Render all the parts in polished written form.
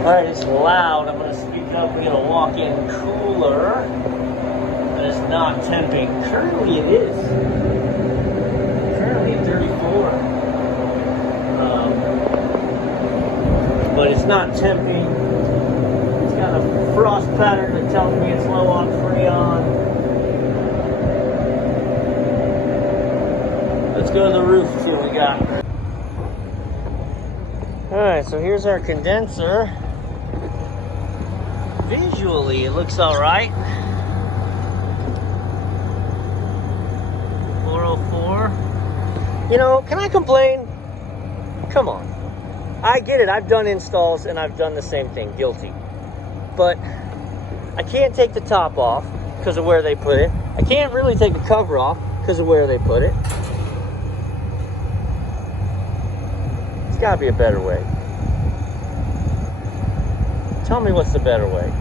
Alright, it's loud. I'm going to speak up. We got a walk-in cooler that is not temping. Currently it is. Currently 34. But it's not temping. It's got a frost pattern that tells me it's low on Freon. Let's go to the roof and see what we got. Alright, so here's our condenser. Visually, it looks alright. 404. You know, can I complain? Come on. I get it. I've done installs and I've done the same thing. Guilty. But I can't take the top off because of where they put it. I can't really take the cover off because of where they put it. There's got to be a better way. Tell me what's the better way.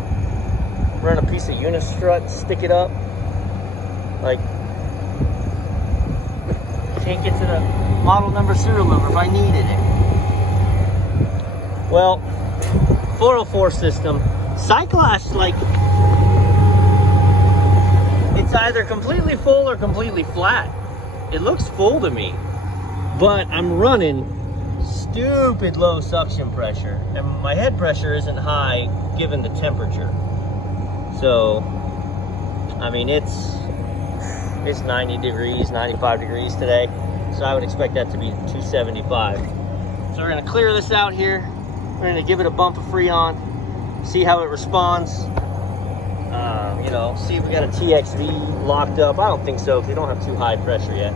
Run a piece of unistrut, stick it up. Like, can't get to the model number, serial number if I needed it. Well, 404 system, Cyclash, like, it's either completely full or completely flat. It looks full to me, but I'm running stupid low suction pressure, and my head pressure isn't high given the temperature. So, I mean, it's 90 degrees, 95 degrees today, so I would expect that to be 275. So we're gonna clear this out here. We're gonna give it a bump of Freon, see how it responds. You know, see if we got a TXV locked up. I don't think so, because we don't have too high pressure yet.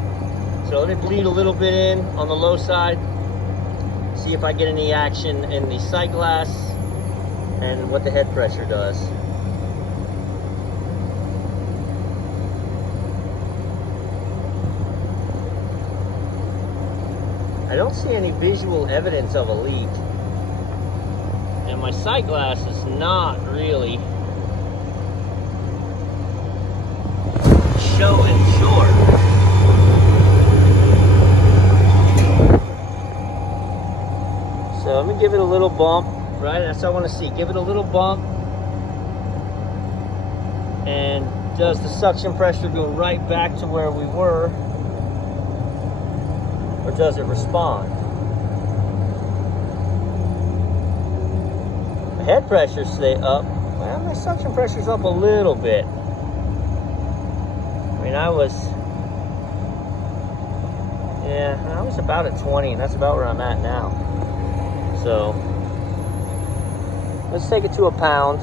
So let it bleed a little bit in on the low side. See if I get any action in the sight glass and what the head pressure does. I don't see any visual evidence of a leak. And my sight glass is not really showing short. So let me give it a little bump, right? That's what I want to see. Give it a little bump. And does the suction pressure go right back to where we were? Or does it respond? My head pressure stay up. Well, my suction pressure's up a little bit. I mean, I was about at 20, and that's about where I'm at now. So let's take it to a pound.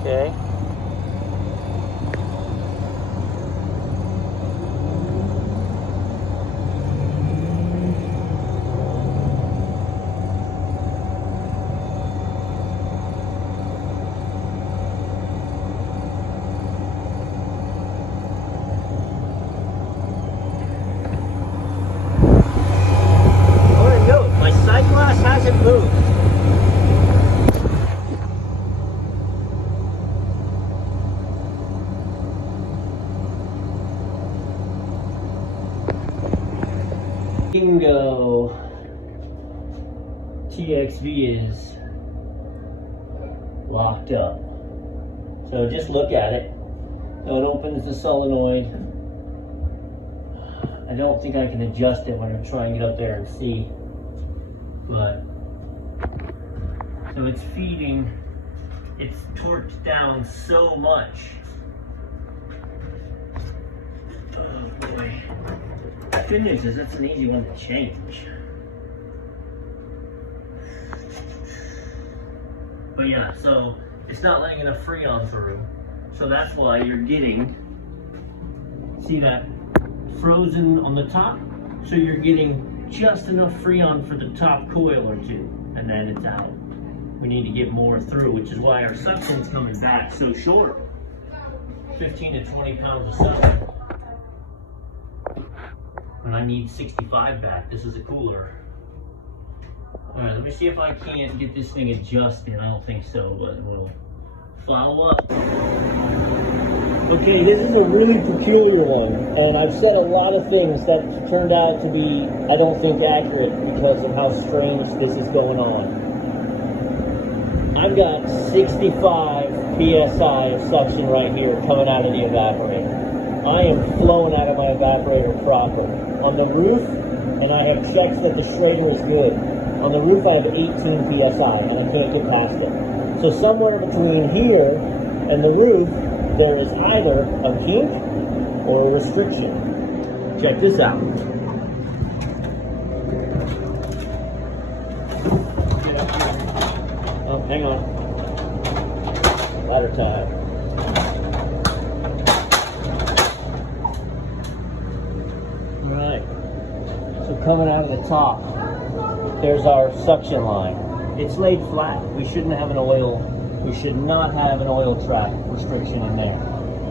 Okay. Hasn't moved. Bingo. TXV is locked up. So just look at it. So it opens the solenoid. I don't think I can adjust it when I try and get up there and see. But so it's feeding, it's torqued down so much. Oh boy. Good news is that's an easy one to change. But yeah, so it's not letting enough Freon through. So that's why you're getting, see that frozen on the top? So you're getting just enough Freon for the top coil or two, and then it's out. We need to get more through, which is why our suction's coming back so short. 15 to 20 pounds of suction. And I need 65 back. This is a cooler. All right, let me see if I can't get this thing adjusted. I don't think so, but we'll follow up. Okay, this is a really peculiar one, and I've said a lot of things that turned out to be, I don't think, accurate because of how strange this is going on. I've got 65 PSI of suction right here coming out of the evaporator. I am flowing out of my evaporator proper. On the roof, and I have checked that the Schrader is good. On the roof, I have 18 PSI, and I couldn't get past it. So somewhere between here and the roof, there is either a kink or a restriction. Check this out. Oh, hang on. Ladder tie. All right. So coming out of the top, there's our suction line. It's laid flat. We shouldn't have an oil. We should not have an oil track restriction in there.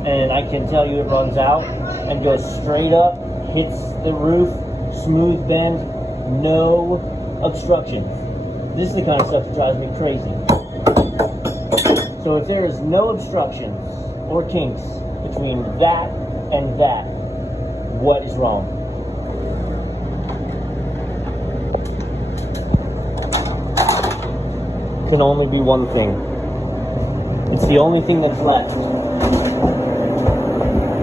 And I can tell you it runs out and goes straight up, hits the roof, smooth bend, no obstructions. This is the kind of stuff that drives me crazy. So if there is no obstructions or kinks between that and that, what is wrong? Can only be one thing. It's the only thing that's left.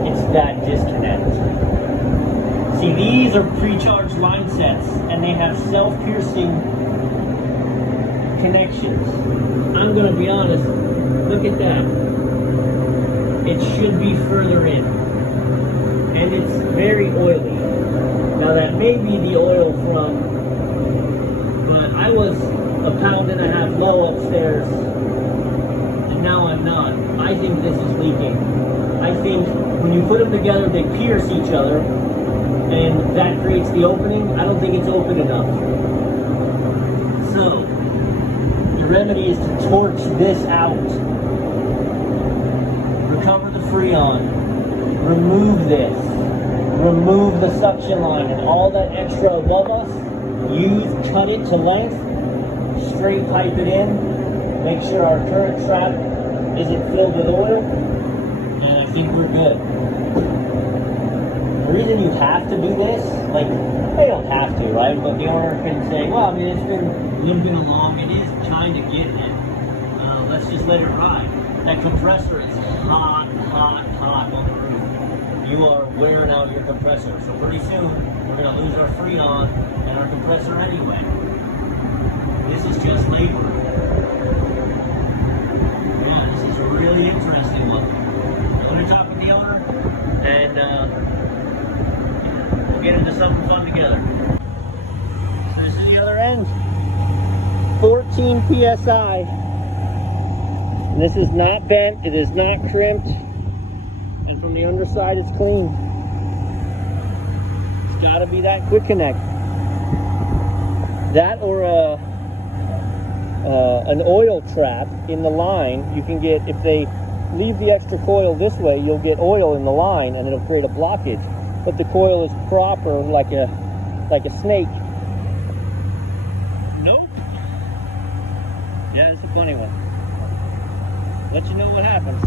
It's that disconnect. See, these are pre-charged line sets, and they have self-piercing connections. I'm gonna be honest, look at that. It should be further in. And it's very oily. Now that may be the oil from, but I was a pound and a half low upstairs, and now I'm not. I think this is leaking. I think when you put them together, they pierce each other, and that creates the opening. I don't think it's open enough. So, the remedy is to torch this out. Recover the Freon. Remove this. Remove the suction line and all that extra above us. Cut it to length. Straight pipe it in, make sure our current trap isn't filled with oil, and I think we're good. The reason you have to do this, like, they don't have to, right? But the owner can say, well, I mean, it's been limping along, it is kind of getting it. Let's just let it ride. That compressor is hot, hot, hot on the roof. You are wearing out your compressor, so pretty soon we're going to lose our Freon and our compressor anyway. This is just labor. Yeah, this is a really interesting one. I'm going to talk with the owner, and we'll get into something fun together. So this is the other end. 14 PSI. And this is not bent, it is not crimped, and from the underside it's clean. It's got to be that quick connect. That or an oil trap in the line. You can get, if they leave the extra coil this way, you'll get oil in the line and it'll create a blockage. But the coil is proper, like a snake. Nope. Yeah, it's a funny one. Let you know what happens.